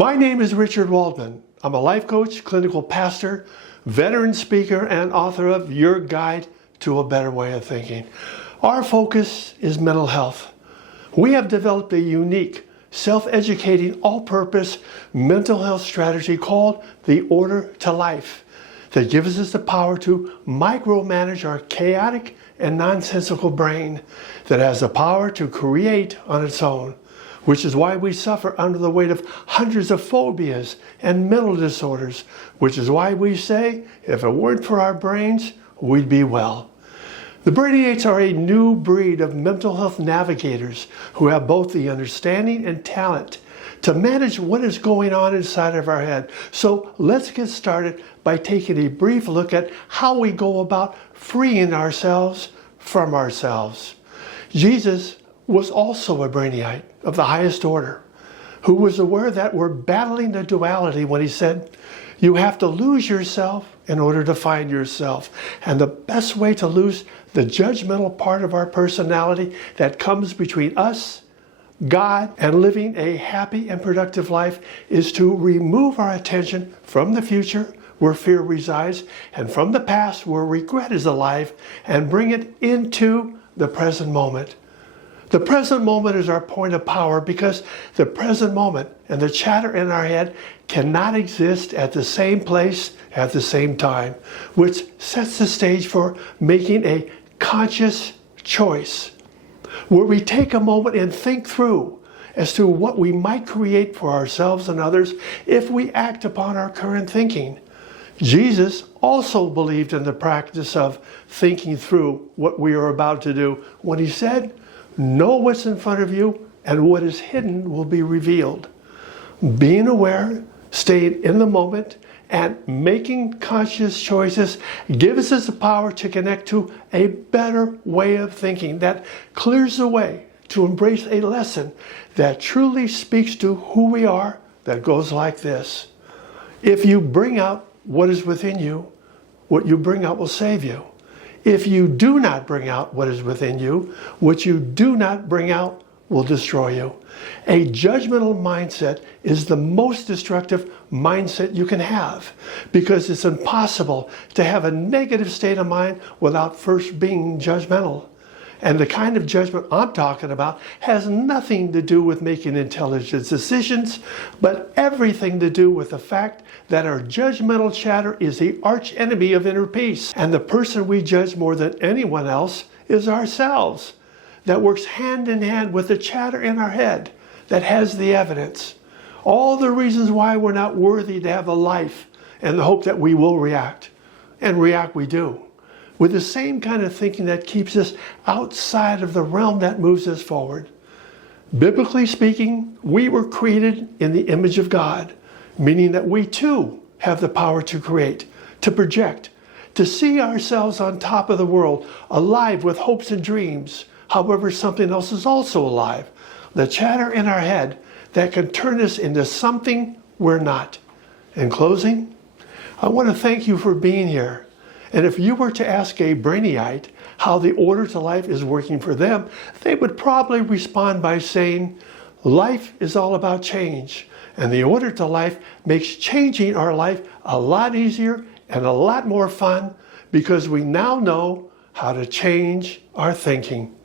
My name is Richard Waldman. I'm a life coach, clinical pastor, veteran speaker, and author of Your Guide to a Better Way of Thinking. Our focus is mental health. We have developed a unique, self-educating, all-purpose mental health strategy called the Order to Life that gives us the power to micromanage our chaotic and nonsensical brain that has the power to create on its own, which is why we suffer under the weight of hundreds of phobias and mental disorders, which is why we say, if it weren't for our brains, we'd be well. The Brainyites are a new breed of mental health navigators who have both the understanding and talent to manage what is going on inside of our head. So let's get started by taking a brief look at how we go about freeing ourselves from ourselves. Jesus was also a Brainite of the highest order, who was aware that we're battling the duality when he said, you have to lose yourself in order to find yourself. And the best way to lose the judgmental part of our personality that comes between us, God, and living a happy and productive life is to remove our attention from the future, where fear resides, and from the past, where regret is alive, and bring it into the present moment. The present moment is our point of power because the present moment and the chatter in our head cannot exist at the same place at the same time, which sets the stage for making a conscious choice, where we take a moment and think through as to what we might create for ourselves and others if we act upon our current thinking. Jesus also believed in the practice of thinking through what we are about to do when he said, know what's in front of you, and what is hidden will be revealed. Being aware, staying in the moment, and making conscious choices gives us the power to connect to a better way of thinking that clears the way to embrace a lesson that truly speaks to who we are, that goes like this. If you bring out what is within you, what you bring out will save you. If you do not bring out what is within you, what you do not bring out will destroy you. A judgmental mindset is the most destructive mindset you can have because it's impossible to have a negative state of mind without first being judgmental. And the kind of judgment I'm talking about has nothing to do with making intelligent decisions, but everything to do with the fact that our judgmental chatter is the arch enemy of inner peace. And the person we judge more than anyone else is ourselves. That works hand in hand with the chatter in our head that has the evidence. All the reasons why we're not worthy to have a life and the hope that we will react. And react we do. With the same kind of thinking that keeps us outside of the realm that moves us forward. Biblically speaking, we were created in the image of God, meaning that we too have the power to create, to project, to see ourselves on top of the world, alive with hopes and dreams. However, something else is also alive, the chatter in our head that can turn us into something we're not. In closing, I want to thank you for being here. And if you were to ask a Brainite how the Order to Life is working for them, they would probably respond by saying, life is all about change. And the Order to Life makes changing our life a lot easier and a lot more fun because we now know how to change our thinking.